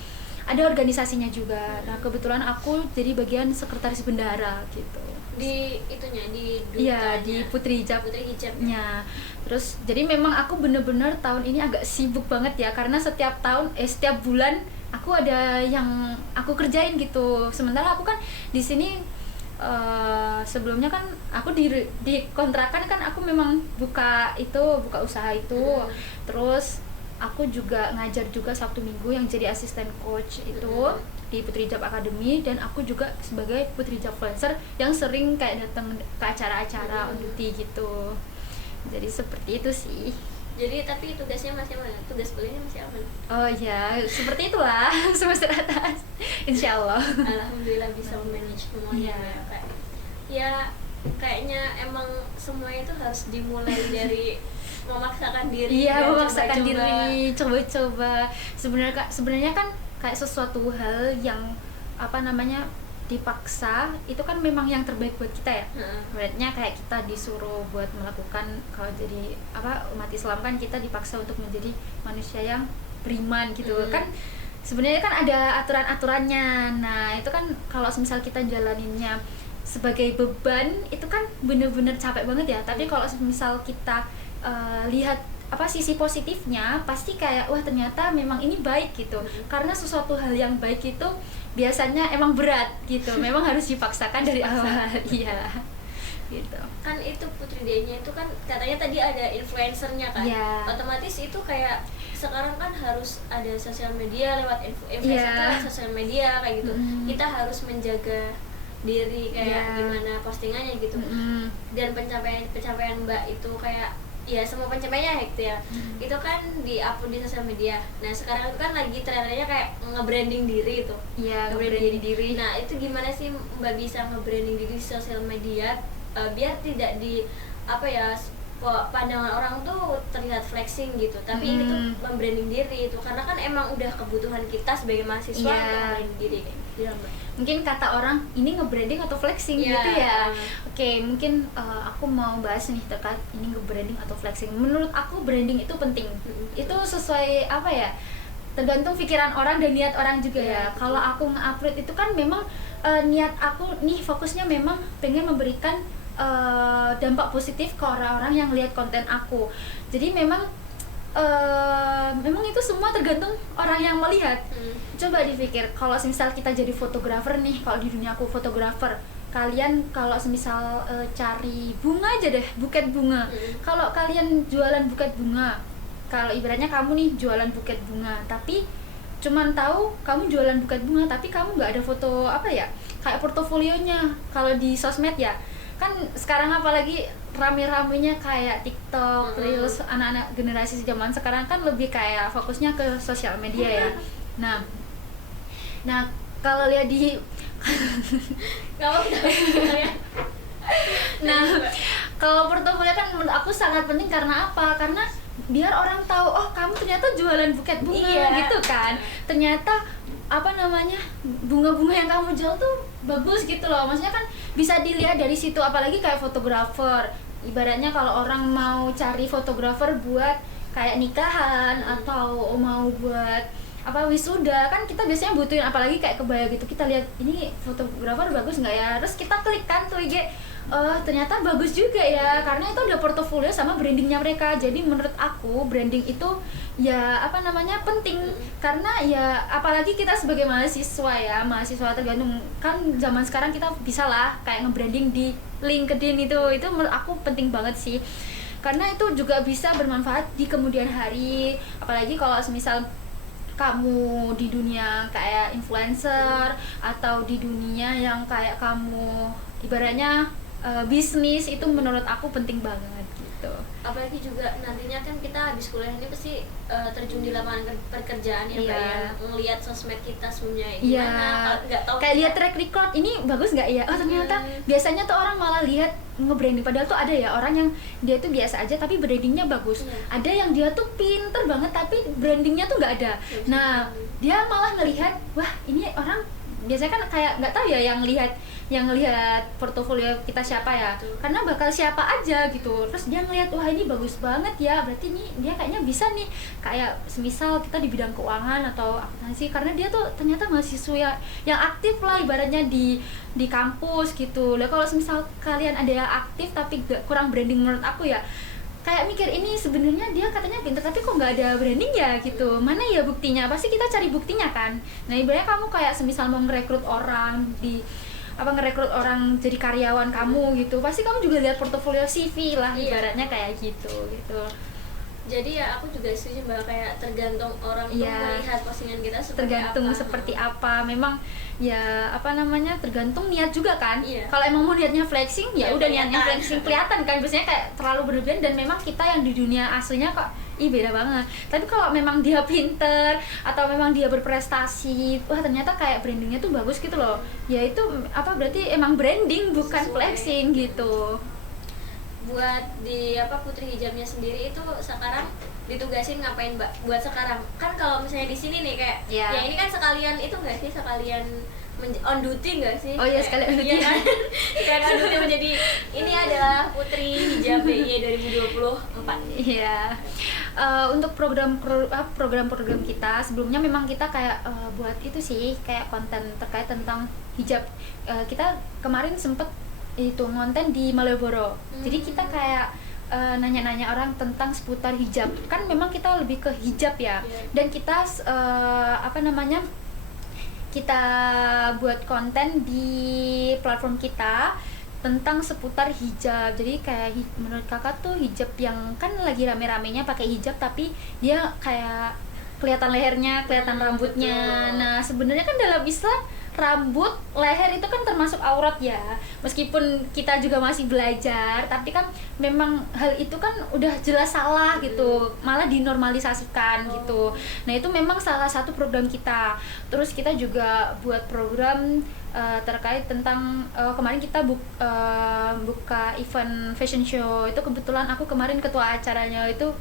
ada organisasinya juga. Nah, kebetulan aku jadi bagian sekretaris bendahara gitu. Di itunya di Iya, di Putri Hijabnya. Terus jadi memang aku bener-bener tahun ini agak sibuk banget ya, karena setiap bulan aku ada yang aku kerjain gitu. Sementara aku kan di sini sebelumnya kan aku di kontrakan kan aku memang buka usaha itu. Terus aku juga ngajar juga Sabtu Minggu yang jadi asisten coach itu di Putri Hijab Academy, dan aku juga sebagai Putri Jobfluencer yang sering kayak datang ke acara-acara on duty gitu. Jadi seperti itu sih. Jadi tapi tugasnya masih aman? Tugas kuliahnya masih aman? Oh ya, seperti itulah semester atas. Insyaallah. Alhamdulillah bisa manage semuanya. Ya kayaknya emang semuanya itu harus dimulai dari memaksakan diri. Iya, memaksakan diri, coba-coba. Sebenarnya kan kayak sesuatu hal yang dipaksa itu kan memang yang terbaik buat kita ya. Berarti kayak kita disuruh buat melakukan, kalau jadi umat Islam kan kita dipaksa untuk menjadi manusia yang beriman gitu. Kan sebenarnya kan ada aturan-aturannya. Nah, itu kan kalau misal kita jalaninnya sebagai beban itu kan bener-bener capek banget ya. Tapi kalau misal kita lihat sisi positifnya, pasti kayak wah ternyata memang ini baik gitu. Karena sesuatu hal yang baik itu biasanya emang berat gitu. Memang harus dipaksakan dari awal. Iya. Gitu. Kan itu Putri D-nya itu kan katanya tadi ada influencernya kan. Yeah. Otomatis itu kayak sekarang kan harus ada sosial media, lewat influencer lewat sosial media kayak gitu. Kita harus menjaga diri kayak gimana postingannya gitu. Dan pencapaian Mbak itu kayak ya semua pencapaiannya gitu ya. Itu kan di-upload di sosial media. Nah, sekarang itu kan lagi trennya kayak nge-branding diri itu. Iya, nge-branding diri. Nah, itu gimana sih Mbak bisa nge-branding diri di sosial media biar tidak di pandangan orang tuh terlihat flexing gitu. Tapi ini tuh membranding diri itu karena kan emang udah kebutuhan kita sebagai mahasiswa untuk nge-branding diri kayak gitu. Mungkin kata orang ini nge-branding atau flexing gitu ya. Oke, mungkin aku mau bahas nih terkait ini nge-branding atau flexing. Menurut aku branding itu penting. Itu sesuai tergantung pikiran orang dan niat orang juga ya. Kalau aku nge-upload itu kan memang niat aku nih fokusnya memang pengen memberikan dampak positif ke orang-orang yang lihat konten aku. Jadi memang itu semua tergantung orang yang melihat. Coba dipikir kalau misal kita jadi fotografer nih, kalau di dunia aku fotografer, kalian kalau misal cari bunga aja deh, buket bunga. Kalau kalian jualan buket bunga, kalau ibaratnya kamu nih jualan buket bunga, tapi cuman tahu kamu jualan buket bunga, tapi kamu nggak ada foto kayak portofolionya kalau di sosmed ya. kan sekarang apalagi rame-ramenya kayak TikTok, Reels, anak-anak generasi zaman sekarang kan lebih kayak fokusnya ke sosial media ya. Nah kalau lihat di nah kalau portofolio kan menurut aku sangat penting karena apa? Karena biar orang tahu, oh kamu ternyata jualan buket bunga gitu kan. Ternyata apa namanya, bunga-bunga yang kamu jual tuh bagus gitu loh. Maksudnya kan bisa dilihat dari situ, apalagi kayak fotografer. Ibaratnya kalau orang mau cari fotografer buat kayak nikahan atau mau buat apa wisuda, kan kita biasanya butuhin, apalagi kayak kebaya gitu, kita lihat ini fotografer bagus nggak ya, terus kita klik kan tuh IG, ternyata bagus juga ya, karena itu udah portofolio sama brandingnya mereka. Jadi menurut aku branding itu ya apa namanya penting, karena ya apalagi kita sebagai mahasiswa tergantung kan zaman sekarang kita bisa lah kayak nge-branding di LinkedIn, itu menurut aku penting banget sih, karena itu juga bisa bermanfaat di kemudian hari. Apalagi kalau semisal kamu di dunia kayak influencer atau di dunia yang kayak kamu ibaratnya bisnis, itu menurut aku penting banget gitu. Apalagi juga nantinya kan kita habis kuliah ini pasti terjun di lapangan pekerjaan ya, kayak ngelihat sosmed kita sebelumnya gimana, nggak tahu kayak lihat track record ini bagus nggak ya, oh ternyata biasanya tuh orang malah lihat nge-branding, padahal tuh ada ya orang yang dia tuh biasa aja tapi brandingnya bagus, ada yang dia tuh pinter banget tapi brandingnya tuh nggak ada. Nah dia malah ngelihat, wah ini orang biasanya kan kayak nggak tahu ya yang ngelihat portofolio kita siapa ya, karena bakal siapa aja gitu, terus dia ngelihat wah ini bagus banget ya, berarti nih dia kayaknya bisa nih, kayak semisal kita di bidang keuangan atau akuntansi, karena dia tuh ternyata mahasiswa yang aktif lah ibaratnya di kampus gitu. Lah kalau semisal kalian ada yang aktif tapi kurang branding, menurut aku ya kayak mikir, ini sebenarnya dia katanya pintar tapi kok nggak ada branding ya gitu, mana ya buktinya, pasti kita cari buktinya kan. Nah ibaratnya kamu kayak semisal mau ngerekrut orang jadi karyawan kamu gitu, pasti kamu juga lihat portofolio CV lah ibaratnya kayak gitu. Jadi ya aku juga setuju bahwa kayak tergantung orang tuh melihat postingan kita seperti apa. Memang ya apa namanya, tergantung niat juga kan. Kalau emang mau niatnya flexing ya udah niatnya flexing, kelihatan kan, biasanya kayak terlalu berlebihan dan memang kita yang di dunia aslinya kok beda banget. Tapi kalau memang dia pinter atau memang dia berprestasi, wah ternyata kayak brandingnya tuh bagus gitu loh, ya itu apa, berarti emang branding bukan flexing gitu. Buat di Putri Hijabnya sendiri itu sekarang ditugasin ngapain Mbak buat sekarang? Kan kalau misalnya di sini nih kayak ya ini kan sekalian itu nggak sih, sekalian on duty nggak sih? Oh iya, sekalian on duty. Sekalian on duty menjadi ini adalah Putri Hijab DIY 2024. Iya. Untuk program kita sebelumnya memang kita kayak buat itu sih, kayak konten terkait tentang hijab. Kita kemarin sempet itu konten di Malioboro. Jadi kita kayak nanya-nanya orang tentang seputar hijab. Kan memang kita lebih ke hijab ya. Dan kita kita buat konten di platform kita tentang seputar hijab. Jadi kayak menurut kakak tuh hijab yang kan lagi rame-ramenya pakai hijab tapi dia kayak kelihatan lehernya, kelihatan rambutnya. Nah, sebenarnya kan dalam Islam rambut, leher itu kan termasuk aurat ya. Meskipun kita juga masih belajar, tapi kan memang hal itu kan udah jelas salah gitu, malah dinormalisasikan gitu. Nah, itu memang salah satu program kita. Terus kita juga buat program terkait tentang kemarin kita buka event fashion show. Itu kebetulan aku kemarin ketua acaranya. Itu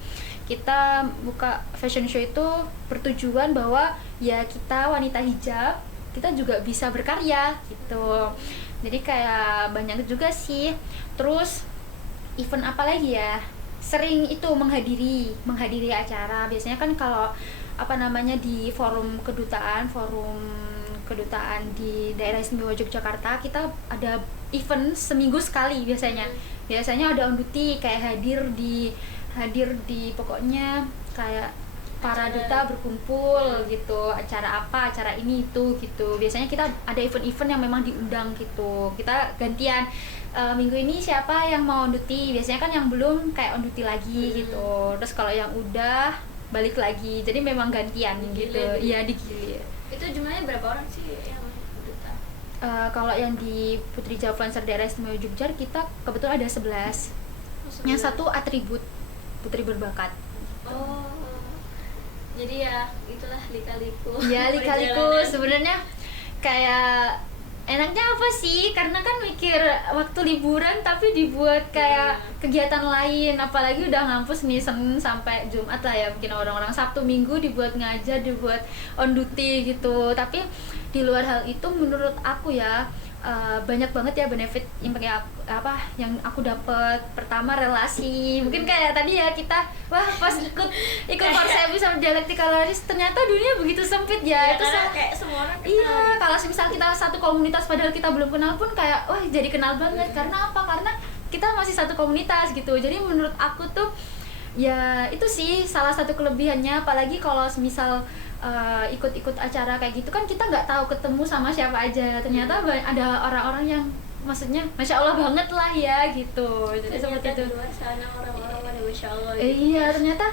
kita buka fashion show itu bertujuan bahwa ya kita wanita hijab, kita juga bisa berkarya gitu. Jadi kayak banyak juga sih. Terus event apa lagi ya, sering itu menghadiri acara. Biasanya kan kalau di forum kedutaan di daerah istimewa Yogyakarta, kita ada event seminggu sekali biasanya ada on duty, kayak hadir di pokoknya kayak para duta berkumpul gitu, acara ini itu gitu. Biasanya kita ada event-event yang memang diundang gitu, kita gantian, minggu ini siapa yang mau on duty, biasanya kan yang belum kayak on duty lagi gitu, terus kalau yang udah balik lagi, jadi memang gantian gitu. Iya, digilir. Itu jumlahnya berapa orang sih yang duta? Kalau yang di Putri Javansar Daerah Istimewa Jogja kita kebetulan ada 11. Yang satu atribut putri berbakat. Oh, jadi ya itulah lika-liku. Ya lika-liku perjalanan. sebenarnya kayak enaknya apa sih, karena kan mikir waktu liburan tapi dibuat kayak kegiatan lain, apalagi udah ngampus nih Senin sampai Jumat lah ya, mungkin orang-orang Sabtu Minggu dibuat ngajar, dibuat on duty gitu. Tapi di luar hal itu menurut aku ya banyak banget ya benefit yang pakai apa yang aku dapat. Pertama relasi, mungkin kayak tadi ya kita pas ikut Forsepi sama Dialektikalis ternyata dunia begitu sempit ya, itu kayak semua orang kenal. Iya, kalau misal kita satu komunitas padahal kita belum kenal pun kayak wah jadi kenal banget. Karena apa? Karena kita masih satu komunitas gitu. Jadi menurut aku tuh ya itu sih salah satu kelebihannya. Apalagi kalau misal ikut-ikut acara kayak gitu kan kita nggak tahu ketemu sama siapa aja. Ternyata ada orang-orang yang maksudnya masya Allah banget lah ya gitu. Jadi ternyata seperti itu. di luar sana orang-orang pada masya Allah gitu. Iya, ternyata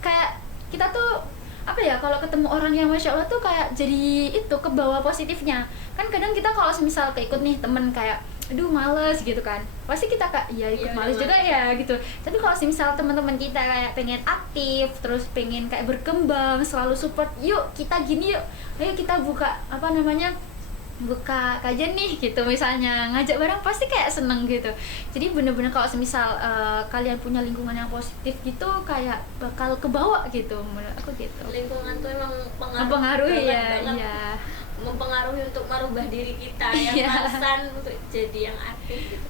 kayak kita tuh apa ya, kalau ketemu orang yang masya Allah tuh kayak jadi itu kebawa positifnya. Kan kadang kita kalau misal keikut nih temen kayak aduh males gitu kan, pasti kita kayak ya ikut males juga ya gitu. Tapi kalau misal teman-teman kita kayak pengen aktif terus pengen kayak berkembang, selalu support, yuk kita gini yuk, ayo kita buka apa namanya, buka kajian nih gitu misalnya, ngajak bareng pasti kayak seneng gitu. Jadi bener-bener kalau semisal kalian punya lingkungan yang positif gitu kayak bakal kebawa gitu menurut aku gitu. Lingkungan tuh emang Mempengaruhi ya, banget, iya. mempengaruhi untuk merubah diri kita yang Iya. malesan untuk jadi yang aktif gitu.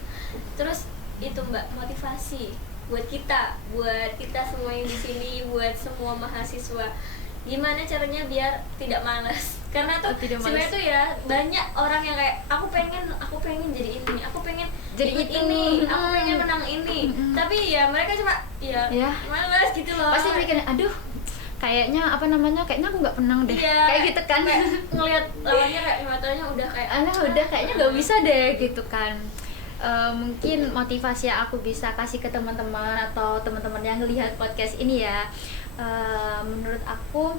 Terus itu Mbak, motivasi buat kita semua yang di sini, buat semua mahasiswa, gimana caranya biar tidak malas? Karena tuh sebenarnya tuh ya banyak orang yang kayak aku pengen jadi ini, aku pengen jadi ikut itu. ini, aku pengen menang ini, tapi ya mereka cuma ya malas gitu loh. Pasti mikirnya aduh kayaknya apa namanya, kayaknya aku nggak menang deh, kayak gitu kan. Ngelihat lawannya kayak matanya udah kayak udah kayaknya nggak bisa deh gitu kan. Mungkin motivasi yang aku bisa kasih ke teman-teman atau teman-teman yang lihat podcast ini ya, menurut aku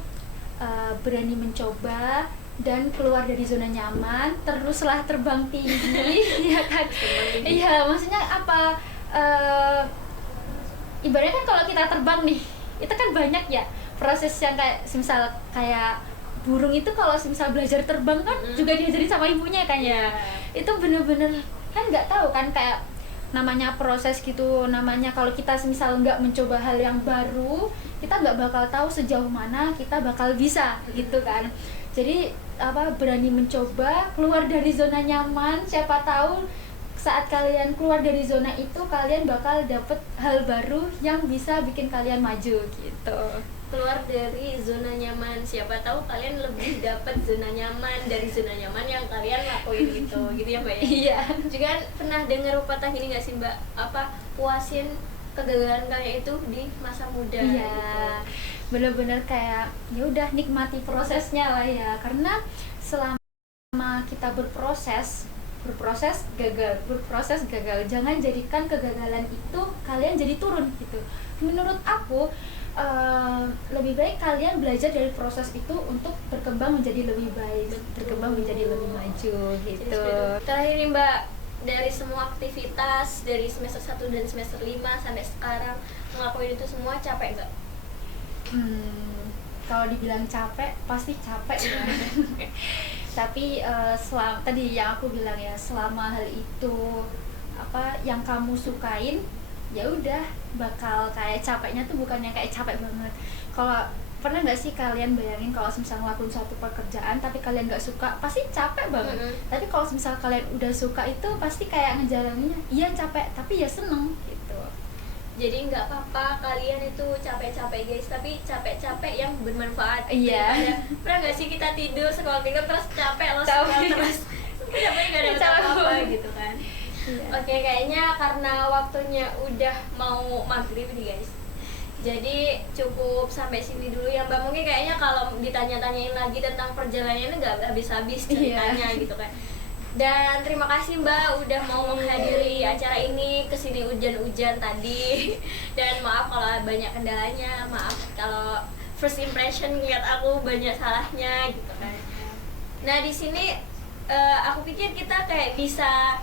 berani mencoba dan keluar dari zona nyaman, teruslah terbang tinggi. Ya kan, iya maksudnya apa, ibaratnya kan kalau kita terbang nih itu kan banyak ya proses yang kayak misal kayak burung itu kalau misal belajar terbang kan juga diajarin sama ibunya kan ya. Itu bener-bener kan nggak tahu kan kayak namanya proses gitu, namanya kalau kita misal nggak mencoba hal yang baru kita nggak bakal tahu sejauh mana kita bakal bisa gitu kan. Jadi apa, berani mencoba, keluar dari zona nyaman, siapa tahu saat kalian keluar dari zona itu kalian bakal dapet hal baru yang bisa bikin kalian maju gitu. Keluar dari zona nyaman, siapa tahu kalian lebih dapat zona nyaman dari zona nyaman yang kalian lakuin gitu ya Mbak ya. Iya. Juga pernah dengar pepatah gini nggak sih Mbak, apa puasin kegagalan kalian itu di masa muda. Iya, gitu. bener-bener kayak ya udah nikmati prosesnya lah ya, karena selama kita berproses gagal, jangan jadikan kegagalan itu kalian jadi turun gitu. Menurut aku lebih baik kalian belajar dari proses itu untuk berkembang menjadi lebih baik. Betul. Berkembang menjadi lebih maju gitu. Terakhir nih Mbak, dari semua aktivitas dari semester 1 dan semester 5 sampai sekarang ngelakuin itu semua, capek nggak? Kalau dibilang capek pasti capek ya. Tapi tadi yang aku bilang ya, selama hal itu apa yang kamu sukain, ya udah bakal kayak capeknya tuh bukan yang kayak capek banget. Kalau pernah nggak sih kalian bayangin kalau misalnya ngelakuin suatu pekerjaan tapi kalian nggak suka, pasti capek banget. Tapi kalau misalnya kalian udah suka itu pasti kayak ngejalaninnya iya capek tapi ya seneng gitu. Jadi nggak apa-apa kalian itu capek-capek guys, tapi capek-capek yang bermanfaat. Iya. Pernah nggak sih kita tidur sekolah tidur terus capek loh sekolah terus capek nggak ada apa-apa gitu kan. Iya. Oke, kayaknya karena waktunya udah mau maghrib nih guys, jadi cukup sampai sini dulu ya Mbak. Mungkin kayaknya kalau ditanya-tanyain lagi tentang perjalanannya nggak habis-habis ceritanya gitu kan. Dan terima kasih Mbak udah mau menghadiri acara ini, kesini hujan-hujan tadi. Dan maaf kalau banyak kendalanya, maaf kalau first impression ngeliat aku banyak salahnya gitu kan. Nah di sini aku pikir kita kayak bisa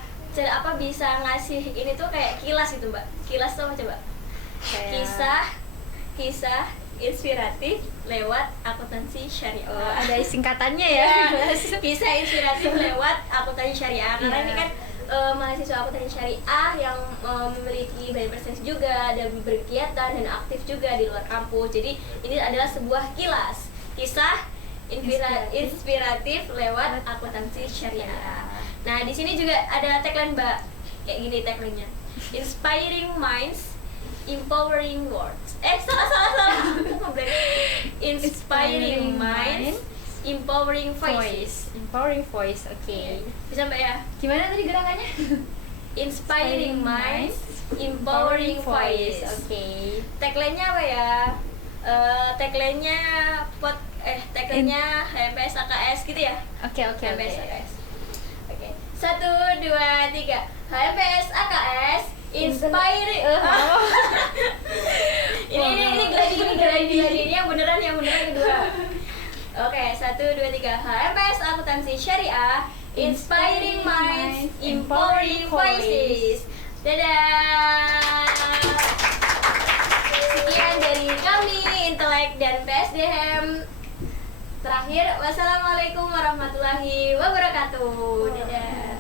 bisa ngasih ini tuh kayak kilas gitu mbak. Kilas tuh apa coba? Kisah inspiratif lewat akuntansi syariah. Oh, ada singkatannya ya. Kisah inspiratif lewat akuntansi syariah. Karena ini kan mahasiswa akuntansi syariah yang memiliki banyak prestasi juga, ada berkegiatan dan aktif juga di luar kampus. Jadi ini adalah sebuah kilas kisah inspiratif lewat akuntansi syariah. Nah di sini juga ada tagline mbak, kayak gini tagline-nya: Inspiring minds, empowering words. Salah. Inspiring minds, empowering voices. Empowering voice, oke. Bisa mbak ya? Gimana tadi gerakannya? Inspiring minds, empowering voice. Oke. Tagline-nya apa ya? Tagline-nya tagline-nya HMPS AKS gitu ya? Oke. HMPS AKS. Oke. 1, 2, 3. HMPS AKS inspiring. Ini gladi ini yang beneran kedua. Oke, 1, 2, 3. HMPS Akuntansi Syariah Inspiring Minds, Empowering Voices. Dadah. Sekian dari kami Intelek dan PSDM. Terakhir, wassalamualaikum warahmatullahi wabarakatuh. Dadah.